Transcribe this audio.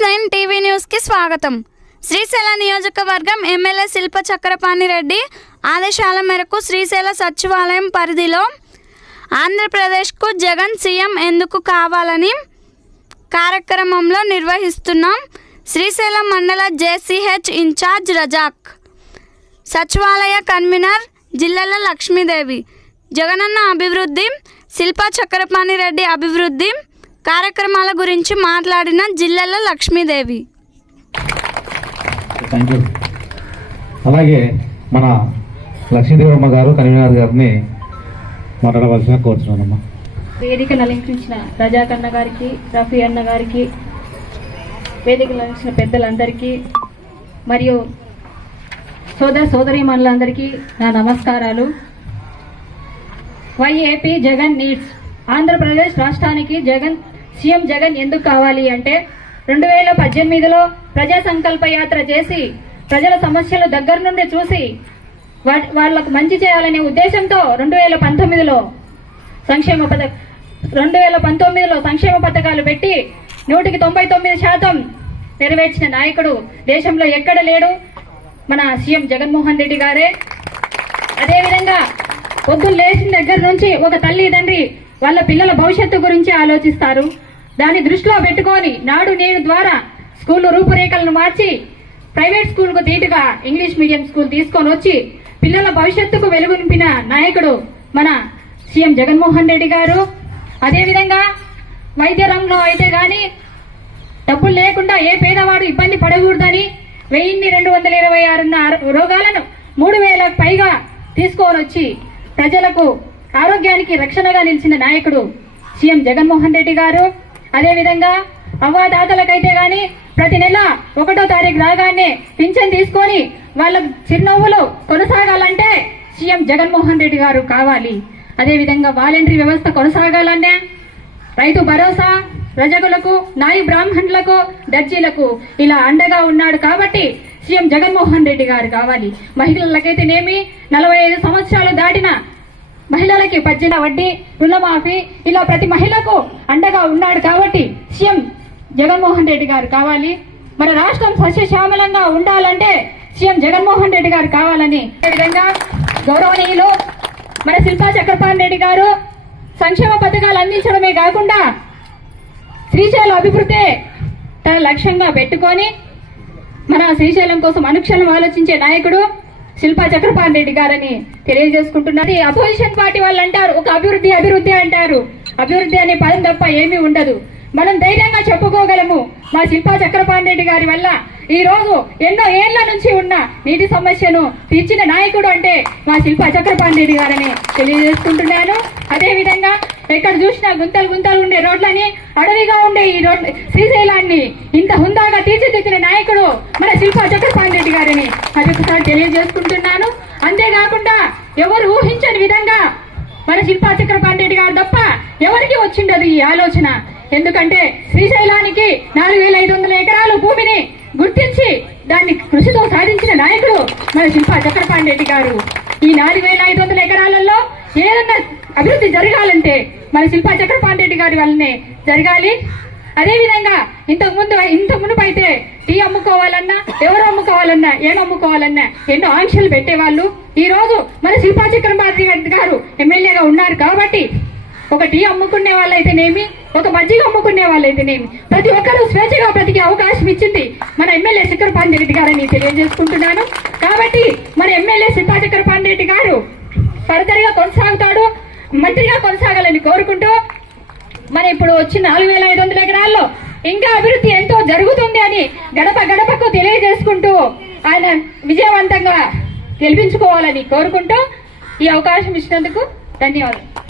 TV న్యూస్కి స్వాగతం. శ్రీశైల నియోజకవర్గం ఎమ్మెల్యే శిల్ప చక్రపాణి రెడ్డి ఆదేశాల మేరకు శ్రీశైల సచివాలయం పరిధిలో ఆంధ్రప్రదేశ్కు జగన్ సీఎం ఎందుకు కావాలని కార్యక్రమంలో నిర్వహిస్తున్నాం. శ్రీశైలం మండల జేసీహెచ్ ఇన్ఛార్జ్ రజాక్. సచివాలయ కన్వీనర్ జిల్లాల లక్ష్మీదేవి. జగనన్న అభివృద్ధి శిల్పా చక్రపాణి రెడ్డి అభివృద్ధి కార్యక్రమాల గురించి మాట్లాడిన జిల్లాల లక్ష్మీదేవి. అలాగే మన లక్ష్మీదేవమ్మ గారు కన్వీనర్ గారిని మాట్లాడవలసిన కోరుతున్నానమ్మా వేదికను అలంకరించిన రజాక్ అన్న గారికి రఫీ అన్న గారికి వేదికను అలంకరించిన పెద్దలందరికీ మరియు సోదర సోదరి మనులందరికీ నా నమస్కారాలు. వైఏపీ జగన్ నీడ్స్ ఆంధ్రప్రదేశ్ రాష్ట్రానికి జగన్ సీఎం జగన్ ఎందుకు కావాలి అంటే రెండు వేల పద్దెనిమిదిలో ప్రజా సంకల్ప యాత్ర చేసి ప్రజల సమస్యలు దగ్గర నుండి చూసి వా- వాళ్ళకు మంచి చేయాలనే ఉద్దేశంతో రెండు వేల పంతొమ్మిదిలో సంక్షేమ పథక రెండు వేల పంతొమ్మిదిలో సంక్షేమ పథకాలు పెట్టి నూటికి తొంభై తొమ్మిది శాతం నెరవేర్చిన నాయకుడు దేశంలో ఎక్కడ లేడు? మన సీఎం జగన్మోహన్ రెడ్డి గారే. అదేవిధంగా పొద్దున్న లేచిన దగ్గర నుంచి ఒక తల్లి తండ్రి వాళ్ళ పిల్లల భవిష్యత్తు గురించి ఆలోచిస్తారు. దాన్ని దృష్టిలో పెట్టుకొని నాడు నేను ద్వారా స్కూల్ రూపురేఖలను మార్చి ప్రైవేట్ స్కూల్కు ధీటుగా ఇంగ్లీష్ మీడియం స్కూల్ తీసుకొని వచ్చి పిల్లల భవిష్యత్తుకు వెలుగు నింపిన నాయకుడు మన సీఎం జగన్మోహన్ రెడ్డి గారు. అదేవిధంగా వైద్య రంగంలో అయితే కానీ డబ్బులు లేకుండా ఏ పేదవాడు ఇబ్బంది పడకూడదని వెయ్యిన్ని రెండు వందల ఇరవై ఆరున్న రోగాలను మూడు వేలకు పైగా తీసుకొని వచ్చి ప్రజలకు ఆరోగ్యానికి రక్షణగా నిలిచిన నాయకుడు సీఎం జగన్మోహన్ రెడ్డి గారు. అదేవిధంగా అవ్వాదాతలకైతే గాని ప్రతి నెల ఒకటో తారీఖు రాగానే పింఛన్ తీసుకొని వాళ్ళ చిరునవ్వులు కొనసాగాలంటే సీఎం జగన్మోహన్ రెడ్డి గారు కావాలి. అదేవిధంగా వాలంటరీ వ్యవస్థ కొనసాగాలనే రైతు భరోసా ప్రజలకు నాయి బ్రాహ్మణులకు దర్జీలకు ఇలా అండగా ఉన్నాడు కాబట్టి సీఎం జగన్మోహన్ రెడ్డి గారు కావాలి. మహిళలకైతేనేమి నలభై ఐదు సంవత్సరాలు దాటిన మహిళలకి పజ్జిన వడ్డీ రుణమాఫీ ఇలా ప్రతి మహిళకు అండగా ఉన్నాడు కాబట్టి సీఎం జగన్మోహన్ రెడ్డి గారు కావాలి. మన రాష్ట్రం సస్యశ్యామలంగా ఉండాలంటే సీఎం జగన్మోహన్ రెడ్డి గారు కావాలని అదేవిధంగా గౌరవనీయులు మన శిల్పా చక్రపాణి రెడ్డి గారు సంక్షేమ పథకాలు అందించడమే కాకుండా శ్రీశైలం అభివృద్ధి తన లక్ష్యంగా పెట్టుకొని మన శ్రీశైలం కోసం అనుక్షణం ఆలోచించే నాయకుడు శిల్పా చక్రపాణి రెడ్డి గారని తెలియజేసుకుంటున్నది. అపోజిషన్ పార్టీ వాళ్ళు అంటారు ఒక అభివృద్ధి అభివృద్ధి అంటారు. అభివృద్ధి అనే పదం తప్ప ఏమీ ఉండదు. మనం ధైర్యంగా చెప్పుకోగలము మా శిల్పా చక్రపాణి రెడ్డి గారి వల్ల. ఈ రోజు ఎన్నో ఏళ్ళ నుంచి ఉన్న నీటి సమస్యను తీర్చిన నాయకుడు అంటే మా శిల్పా చక్రపాణి రెడ్డి గారని తెలియజేసుకుంటున్నాను. అదేవిధంగా ఎక్కడ చూసినా గుంతలు గుంతలు ఉండే రోడ్లని అడవిగా ఉండే ఈ రోడ్ శ్రీశైలాన్ని ఇంత హుందాగా తీర్చిదిద్దిన నాయకుడు మన శిల్పా చక్రపాణి రెడ్డి గారిని. మరొకసారి తెలియజేసుకుంటున్నాను. అంతేకాకుండా ఎవరు ఊహించని విధంగా మన శిల్పా చక్రపాణి రెడ్డి గారు తప్ప ఎవరికి వచ్చిండదు ఈ ఆలోచన? ఎందుకంటే శ్రీశైలానికి నాలుగు వేల ఐదు వందల ఎకరాలు భూమిని గుర్తించి దాన్ని కృషితో సాధించిన నాయకుడు మన శిల్పా చక్రపాణి రెడ్డి గారు. ఈ నాలుగు వేల ఐదు వందల ఎకరాలలో ఏదన్నా అభివృద్ధి జరగాలంటే మన శిల్పా చక్రపాణి రెడ్డి గారి వల్లనే జరగాలి. అదేవిధంగా ఇంతకు ముందు ఇంత మునుపు అయితే టీ అమ్ముకోవాలన్నా ఎవరు అమ్ముకోవాలన్నా ఏం అమ్ముకోవాలన్నా ఎన్నో ఆంక్షలు పెట్టేవాళ్ళు. ఈ రోజు మన శిల్పా చక్రపాణి రెడ్డి గారు ఎమ్మెల్యేగా ఉన్నారు కాబట్టి ఒక టీ అమ్ముకునే వాళ్ళైతేనేమి ఒక మజ్జిగ అమ్ముకునే వాళ్ళైతేనేమి ప్రతి ఒక్కరూ స్వేచ్ఛగా బ్రతికే అవకాశం ఇచ్చింది మన ఎమ్మెల్యే చక్రపాణి రెడ్డి గారని తెలియజేసుకుంటున్నాను. కాబట్టి మన ఎమ్మెల్యే శిల్పా చక్రపాణి రెడ్డి గారు ఫర్దర్గా కొనసాగుతాడు. మంత్రిగా కొనసాగాలని కోరుకుంటూ మన ఇప్పుడు వచ్చి నాలుగు వేల ఐదు వందల ఎకరాల్లో ఇంకా అభివృద్ధి ఎంతో జరుగుతుంది అని గడప గడపకు తెలియజేసుకుంటూ ఆయన విజయవంతంగా గెలిపించుకోవాలని కోరుకుంటూ ఈ అవకాశం ఇచ్చినందుకు ధన్యవాదాలు.